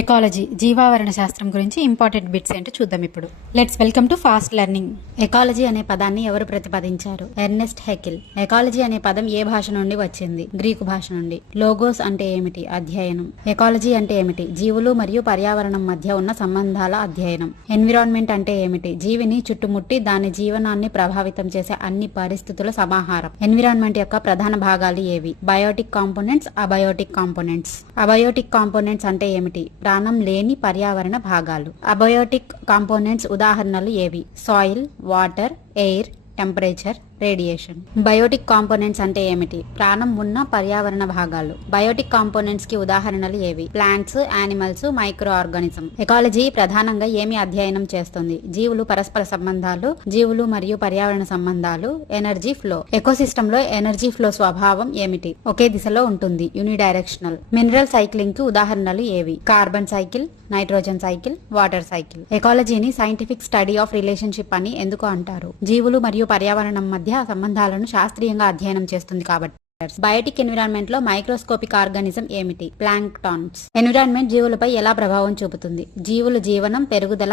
Ecology జీవావరణ శాస్త్రం గురించి important bits ఏంటో చూద్దాం ఇప్పుడు. Let's welcome to fast learning. Ecology అనే పదాన్ని ఎవరు ప్రతిపాదించారు? Ernest Haeckel. ఎకాలజీ అనే పదం ఏ భాష నుండి వచ్చింది? గ్రీకు భాష నుండి. లోగోస్ అంటే ఏమిటి? అధ్యయనం. ఎకాలజీ అంటే ఏమిటి? జీవులు మరియు పర్యావరణం మధ్య ఉన్న సంబంధాల అధ్యయనం. ఎన్విరాన్మెంట్ అంటే ఏమిటి? జీవిని చుట్టుముట్టి దాని జీవనాన్ని ప్రభావితం చేసే అన్ని పరిస్థితుల సమాహారం. ఎన్విరాన్మెంట్ యొక్క ప్రధాన భాగాలు ఏవి? Biotic components, abiotic components. Abiotic components అంటే ఏమిటి? ప్రాణం లేని పర్యావరణ భాగాలు. అబయోటిక్ కాంపోనెంట్స్ ఉదాహరణలు ఏవి? Soil, water, air, temperature, radiation. Biotic components అంటే ఏమిటి? ప్రాణం ఉన్న పర్యావరణ భాగాలు. బయోటిక్ కాంపోనెంట్స్ కి ఉదాహరణలు ఏవి? Plants, animals, micro organism. Ecology ప్రధానంగా ఏమి అధ్యయనం చేస్తుంది? జీవులు, పరస్పర సంబంధాలు, జీవులు మరియు పర్యావరణ సంబంధాలు, ఎనర్జీ ఫ్లో. ఎకోసిస్టమ్ లో ఎనర్జీ ఫ్లో స్వభావం ఏమిటి? ఒకే దిశలో ఉంటుంది, యూనిడైరెక్షనల్. మినరల్ సైక్లింగ్ కి ఉదాహరణలు ఏవి? Carbon cycle, nitrogen cycle, water cycle. ఎకాలజీని సైంటిఫిక్ స్టడీ ఆఫ్ రిలేషన్షిప్ అని ఎందుకు అంటారు? జీవులు మరియు పర్యావరణం మధ్య సంబంధాలను శాస్త్రీయంగా అధ్యయనం చేస్తుంది కాబట్టి. బయోటిక్ ఎన్విరాన్మెంట్ లో మైక్రోస్కోపిక్ ఆర్గానిజం ఏమిటి? ప్లాంక్టాన్స్. ఎన్విరాన్మెంట్ జీవులపై ఎలా ప్రభావం చూపుతుంది? జీవుల జీవనం, పెరుగుదల,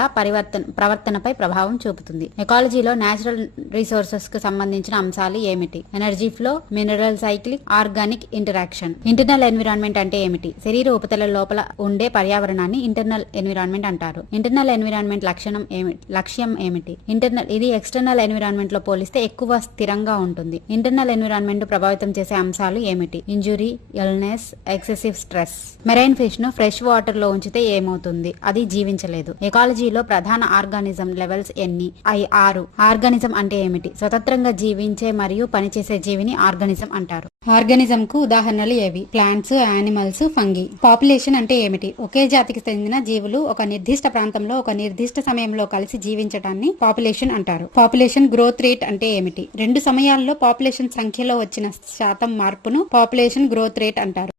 ప్రవర్తనపై ప్రభావం చూపుతుంది. ఎకాలజీలో నేచురల్ రిసోర్సెస్ కు సంబంధించిన అంశాలు ఏమిటి? Energy flow, mineral cycling, organic interaction. Internal environment అంటే ఏమిటి? శరీర ఉపతల లోపల ఉండే పర్యావరణాన్ని ఇంటర్నల్ ఎన్విరాన్మెంట్ అంటారు. ఇంటర్నల్ ఎన్విరాన్మెంట్ లక్ష్యం ఏమిటి? ఇది ఎక్స్టర్నల్ ఎన్విరాన్మెంట్ లో పోలిస్తే ఎక్కువ స్థిరంగా ఉంటుంది. ఇంటర్నల్ ఎన్విరాన్మెంట్ ప్రభావితం చేసే అంశాలు ఏమిటి? Injury, illness, excessive stress. Marine fish ను ఫ్రెష్ వాటర్ లో ఉంచితే ఏమవుతుంది? అది జీవించలేదు. ఎకాలజీలో ప్రధాన ఆర్గానిజం లెవెల్స్ ఎన్ని? 6. ఆర్గానిజం అంటే ఏమిటి? స్వతంత్రంగా జీవించే మరియు పనిచేసే జీవిని ఆర్గానిజం అంటారు. ఆర్గానిజం కు ఉదాహరణలు ఏవి? Plants, animals, fungi. పాపులేషన్ అంటే ఏమిటి? ఒకే జాతికి చెందిన జీవులు ఒక నిర్దిష్ట ప్రాంతంలో ఒక నిర్దిష్ట సమయంలో కలిసి జీవించటాన్ని పాపులేషన్ అంటారు. పాపులేషన్ గ్రోత్ రేట్ అంటే ఏమిటి? రెండు సమయాల్లో పాపులేషన్ సంఖ్యలో వచ్చిన శాతం మార్పును పాపులేషన్ గ్రోత్ రేట్ అంటారు.